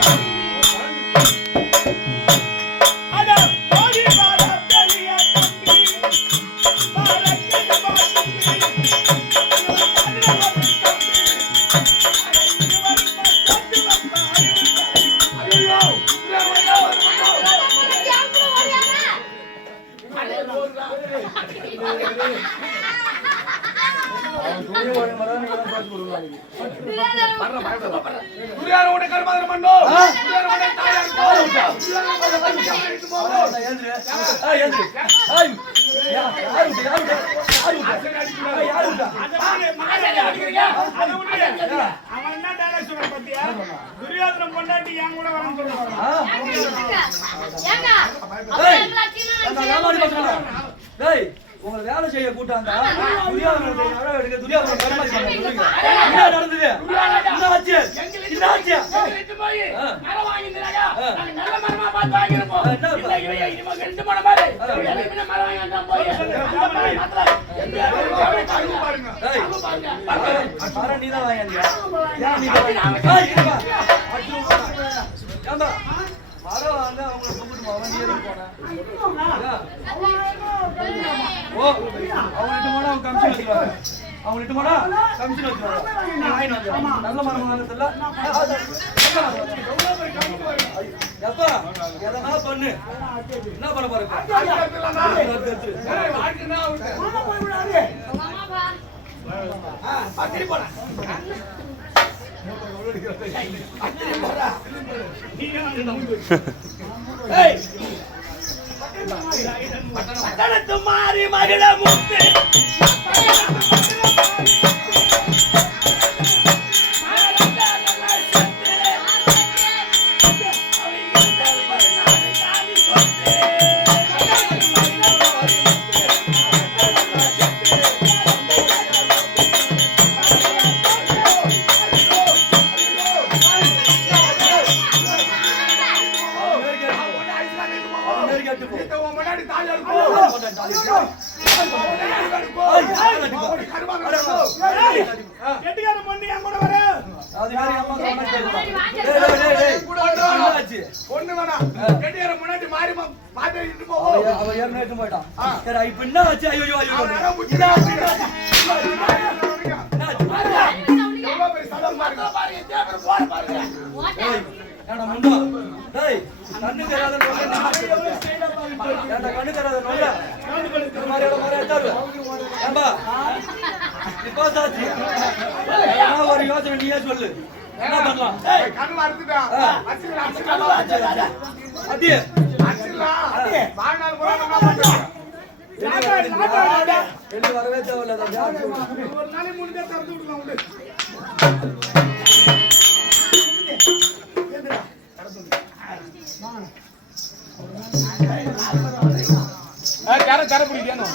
அட அவன் என்ன என் கூட வரேன்னு சொல்றான். உங்களை வேலை செய்ய நடவடிக்கை எடுக்க சொல்லுங்க என்ன நடந்தது? என்ன ஆச்சு? என்ன ஆச்சு? ஆ. டேய் மர நீ தான் வாங்கியா மரம் வந்து அவங்க கூப்பிட்டு அவன் நீ எதுக்கு போன? ஓ அவங்கள்ட்ட போனா அவங்க கமிஷன் வச்சுருவாங்க. அவங்கள்ட்ட போனா கமிஷன் வச்சுருவாங்க. நல்ல மரம் வாங்கல எப்பா எதனா பண்ணு. என்ன பண்ண பாருங்க பட்டணத்து மாறி மகிழ முத்து முன்னாடி தாலி கெட்டிக்காரன் பொண்ணு என் கூட வர? பொண்ணு வேணாம் கெட்டிக்காரன் முன்னாடி மாறி பாத்துட்டு போவோம் அவன் ஏற்கனவே போயிட்டான். சரி, இப்ப என்ன ஆச்சு? ஐயோ, ஐயோ, ஐயோ. அவன் கண்ணு தெரியாத கண்ணு தெரியாத நொல்ல? இந்த மாதிரி இடம் மாதிரி எடுத்தாரு. ஏம்பா, நீ pass ஆச்சு. எதனா ஒரு யோசனை நீயே சொல்லு. என்ன பண்ணலாம்? வாழ்நாள் பண்றான் வரவே தேவையில்ல? ஒரு நாளைக்கு முடிஞ்சா திறந்து விடலாம் கரை கரை பிடிக்கணும்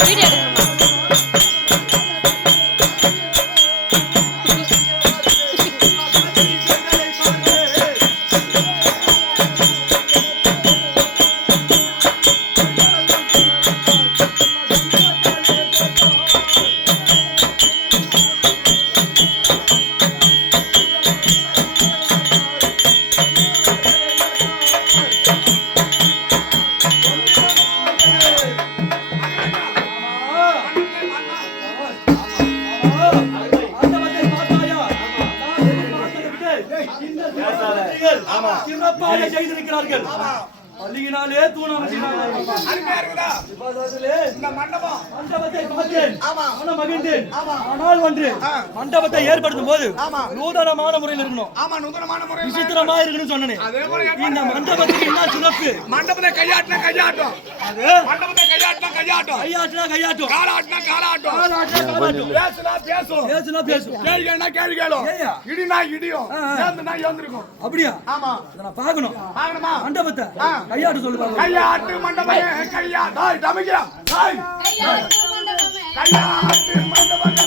வீடியோ எடுக்கணுமா? மனம் மகிழ்ந்தேன் ஆமா. ஆனால் ஒன்று. மண்டபத்தை ஏற்படுத்தும் போது. நூதனமான முறையில் இருக்கணும். விசித்திரமா இருக்கணும்னு சொன்னேன். இந்த. மண்டபத்துக்கு என்ன சிறப்பு? மண்டபத்தை கையாட்டினா கையாட்டும். மண்டபத்தை கையாட்டினா கையாட்டும் கையாட்டுனா கையாட்டும். காலாட்டினா காலாட்டும். காலாட்டுனா பேசுனா பேசும். பேசுனா பேசும். கேள்வினா கேள்வி கேளும். இடினா இடியும். ஏந்துனா ஏந்திருக்கும் அப்படியா? ஆமா. நான் பார்க்கணும். வாங்கணுமா மண்டபத்தை. கையாட்டு சொல்லு பாக்கலாம். கையாட்டு மண்டபமே கையா தாய் தமிழா தாய் கையாட்டு மண்டபமே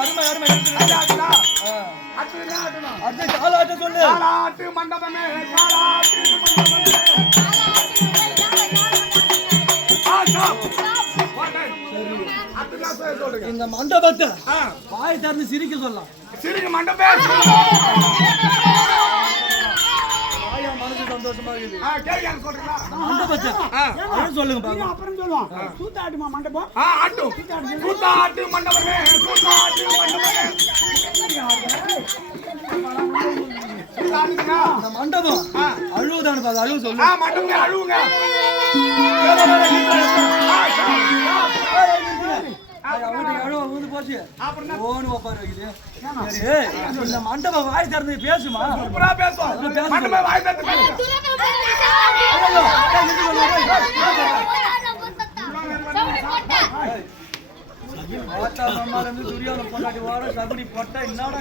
அருமை அருமை. கையாட்டுனா. அடுத்து காலாட்ட சொல்லு. காலாட்டு மண்டபமே காலாட்டு. இந்த மண்டபத்தை வாய் திறந்து சிரிக்க சொல்லலாம். சிறுங்க மண்டபமே வாயா மனசு சந்தோஷமா இருக்குது. சொல்லுங்க அப்புறம் சொல்லுவோம். மண்டபம்? ஆ ஆட்டு. கூத்தாட்டு மண்டபமே கூத்தாட்டு மண்டபமே. இந்த மண்டபம். அழுவுதானு பாக்க அழுவு சொல்லு ஆ மண்டபமே அழுவுங்க இந்த மண்டபம் வாய் திறந்து பேசுமா சூப்பரா பேசும் வாய் ஆத்தா அம்மால இருந்து பொண்டாட்டி வாட சகுனி போட்டா என்னடா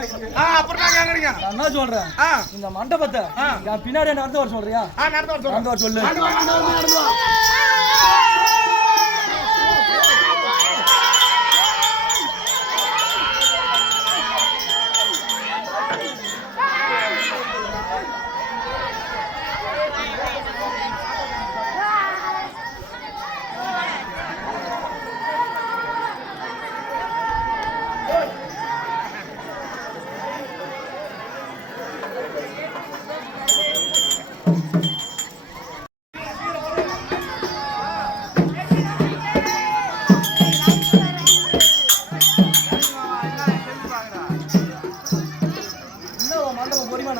அப்புறம் நான் கேக்குறீங்க. நான் என்ன சொல்றேன்? இந்த மண்டபத்தை பின்னாடி நடந்து வர சொல்றியா? ஆ நடந்து வர நடந்து வர சொல்லு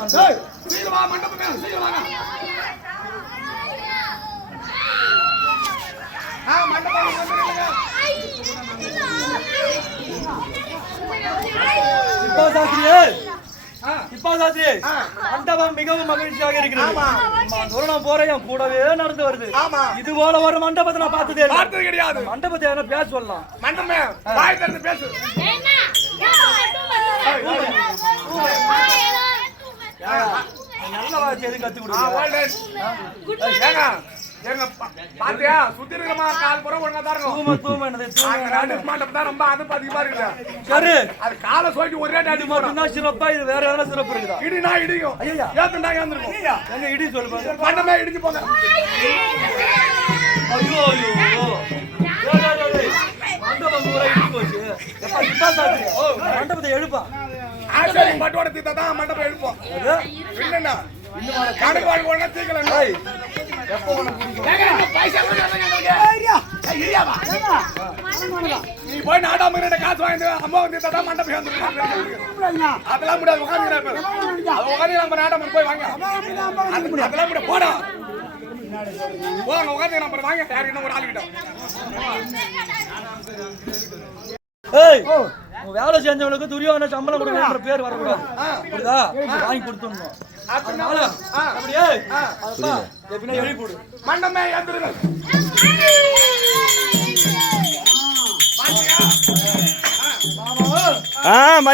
சீக்கிரம் மண்டபமே சீக்கிரம் இப்போ சாஸ்திரியே ஆ. இப்போ சாஸ்திரி. மண்டபம் மிகவும் மகிழ்ச்சியாக இருக்கிறது. ஆமா. அம்மா, தூரம் போற என் கூடவே நடந்து வருது. ஆமா. இது போல ஒரு மண்டபத்தை நான் பார்த்ததே இல்லை. பார்த்தது கிடையாது. மண்டபத்தை என்ன பேச சொல்லலாம். மண்டபமே வாய் திறந்து பேசு. நல்ல வாசி எதுவும் கத்து கொடுங்க ஏங்க பாத்தியா சுத்தி இருக்கிற கால் புறம் ஒழுங்கா தான் இருக்கும் தூம தூம என்னது தான் ரொம்ப அது அதிகமா இருக்குது சரி அது காலை சோக்கி ஒரே அடி போடும் மட்டும்தான் சிறப்பா இது வேற எதனா சிறப்பு இருக்குதா நான் இடியும் ஐயா. ஏத்துண்டா ஏந்திருக்கும் எங்க இடி சொல்லு மண்டமே இடிஞ்சு போங்க ஐயோ ஐயோ மண்டபம் பூரா போச்சு மண்டபத்தை எழுப்பா ஆச்சரியம் பட்டோட தீத்தா தான் மண்டபம் எழுப்போம்? என்னண்ணா கணக்கு எங்களுக்கு. ஏய், இரியாவா? நீ போய் நாடாம இருந்த காசு வாங்கிட்டு அம்மா வந்து தத்தா மண்டபம் அதெல்லாம் முடியாது. அது உட்காந்து நம்ம நாடாம போய் வாங்க. அது- அதெல்லாம் முடியாது. போடா. போங்க உட்காந்து நம்ம வாங்க. யாரு இன்னும் ஒரு ஆளுகிட்ட ஏய். உன் வேலை செஞ்சவங்களுக்கு துரியோன சம்பளம் கொடுக்கணுன்ற பேர் வரக்கூடாது. புரியுதா? வாங்கி கொடுத்துடணும். அதனால அப்படியே அதப்பா எப்படின்னா எழுதி போடு மண்டமே ஆ மரிமா